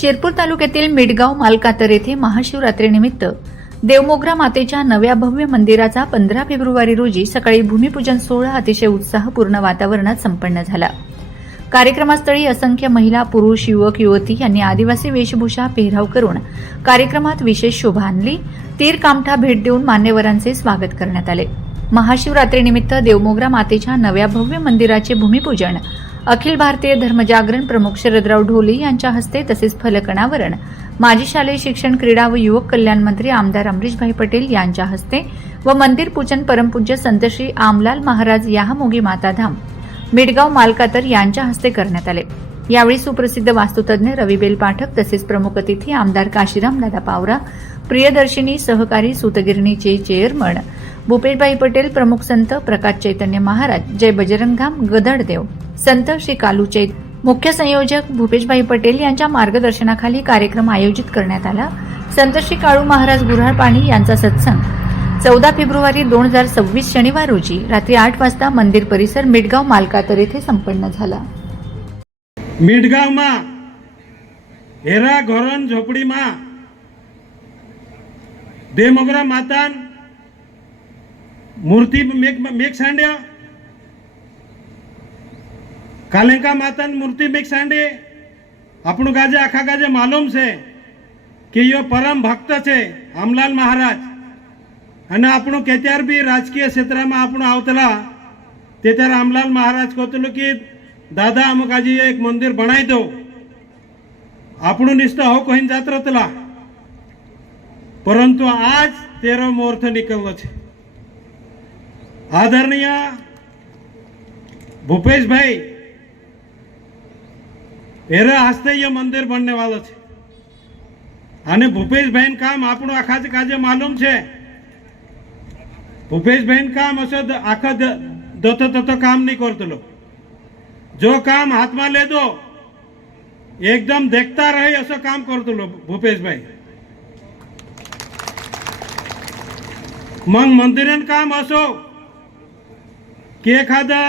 शिरपूर तालुक्यातील मिडगाव मालकातर येथे महाशिवरात्रीनिमित्त देवमोगरा मातेच्या नव्या भव्य मंदिराचा 15 फेब्रुवारी रोजी सकाळी भूमिपूजन सोहळा अतिशय उत्साहपूर्ण वातावरणात संपन्न झाला। कार्यक्रमास्थळी असंख्य महिला, पुरुष, युवक, युवती यांनी आदिवासी वेशभूषा पेहराव करून कार्यक्रमात विशेष शोभा आणली। तीर कामठा भेट देऊन मान्यवरांचे स्वागत करण्यात आले। महाशिवरात्रीनिमित्त देवमोगरा मातेच्या नव्या भव्य मंदिराचे भूमिपूजन अखिल भारतीय धर्मजागरण प्रमुख शरदराव ढोले यांच्या हस्ते तसेच फलकनावरण माजी शालेय शिक्षण, क्रीडा व युवक कल्याण मंत्री आमदार अमरीशभाई पटेल यांच्या हस्ते व मंदिर पूजन परमपूज्य संत श्री आमलाल महाराज याहमोगी माताधाम मिडगाव मालकातर यांच्या हस्ते करण्यात आले। यावेळी सुप्रसिद्ध वास्तुतज्ञ रविबेल पाठक तसेच प्रमुख अतिथी आमदार काशीराम दादा पावरा, प्रियदर्शिनी सहकारी सूतगिरणीचे चेअरमन भूपेशभाई पटेल, प्रमुख संत प्रकाश चैतन्य महाराज, जय बजरंगधाम गदडदेव, संत श्री कालूचैत, मुख्य संयोजक भूपेशभाई पटेल यांच्या मार्गदर्शनाखाली कार्यक्रम आयोजित करण्यात आला। संत श्री काळू महाराज गुऱ्हाळपाणी यांचा सत्संग 14 फेब्रुवारी 2026 शनिवार रोजी रात्री 8 वाजता मंदिर परिसर मिडगाव मालकातर येथे संपन्न झाला। मिडगाव मा हेरा घोरण झोपड़ी मा देवमोगरा मातान मूर्ति मेघ सांड्या, कालेंका मातान मूर्ति मेघ सांडे। આપણું ગાજે આખા ગાજે માલુમ છે કે યો પરમ ભક્ત છે આમલાલ મહારાજ, અને આપણું કેત્યાર બી રાજકીય ક્ષેત્રમાં આપણું આવતલા તે ત્યારે આમલાલ મહારાજ કહતલું કે દાદા અમુક આજે એક મંદિર બનાવી દો, આપણું નિષ્ઠા હો કહીને જાત રહેલા, પરંતુ આજ તેરો મુહૂર્ત નીકળ્યો છે। આદરણીય ભૂપેશભાઈ એરા હસ્તે ये मंदिर बनने वालो છે, અને ભૂપેશભાઈ કામ આપણું આખા જ કાજે માલુમ છે। ભૂપેશભાઈ કામ असो આખા દતો તતો કામ નહીં કરતલો, जो काम हाथ में ले दो एकदम देखता रहे असं काम करतलो भूपेशभाई। मग मंदिरन काम असो की एखादा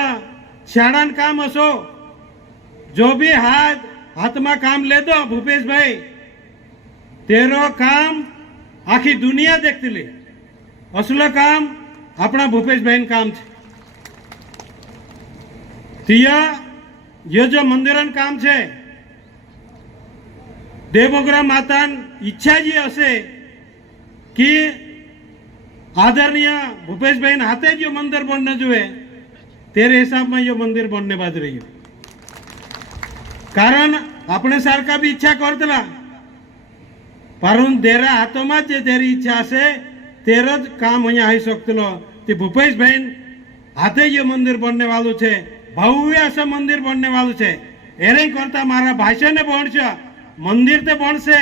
शाळान काम असो, जो भी हाथ में काम ले दो भूपेशभाई तेरो काम आखी दुनिया देखती ले, असलं काम अपना भूपेशभाई काम छे। तिया ये जो मंदिरन काम छे देवमोगरा मातान इच्छा जी हसे कि आदरणीय भूपेशभाई हाथे जो मंदिर बनने जुए तेरे हिसाब में ये मंदिर बनने बाद रही, कारण अपने सारखा भी इच्छा करतला, परंतु तेरा हाथों में जे तेरी इच्छा हसे तेरो ज काम अहीं आई सकतलो। ते भूपेशभाई हाथे ये मंदिर बनने वालू छे, भव्य असं मंदिर बनने वालू छे। एरे करता मारा भाषण ने बनशे, मंदिर ते बनशे,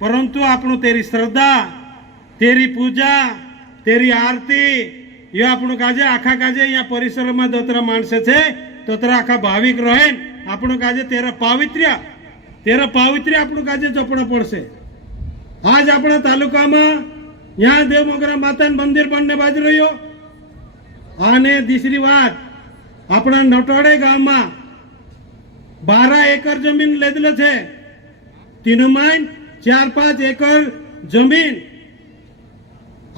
परंतु आपणु तेरी श्रद्धा, तेरी पूजा, तेरी आरती ये आपणु काजे आखा काजे या परिसर में दोतरा माणसे छे तोतरा आखा भाविक रहे आपणु काजे तेरा पावित्र्य आपणु काजे जपणो पड़शे। आज अपना तालुका में यहाँ देवमोगरा माता मंदिर बनने बाजू रह्यो। आने तीसरी बात अपना नटोड़े गांव में 12 एकड़ जमीन लेदले छे, तीनों 4-5 एकड़ जमीन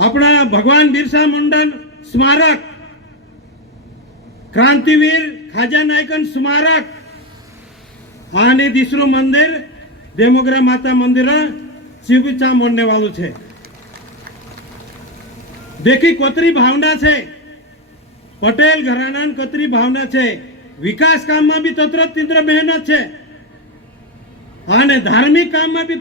अपना भगवान बिरसा मुंडा स्मारक, क्रांतिवीर खाजा नायकन स्मारक, आने तीसरो मंदिर देवमोगरा माता मंदिर शिवचा बनने वालू छे। देखी कोतरी भावना छे, पटेल घराना कतरी भावना छे, विकास काम में भी तत्र तीव्र मेहनत छे, आने धार्मिक काम में भी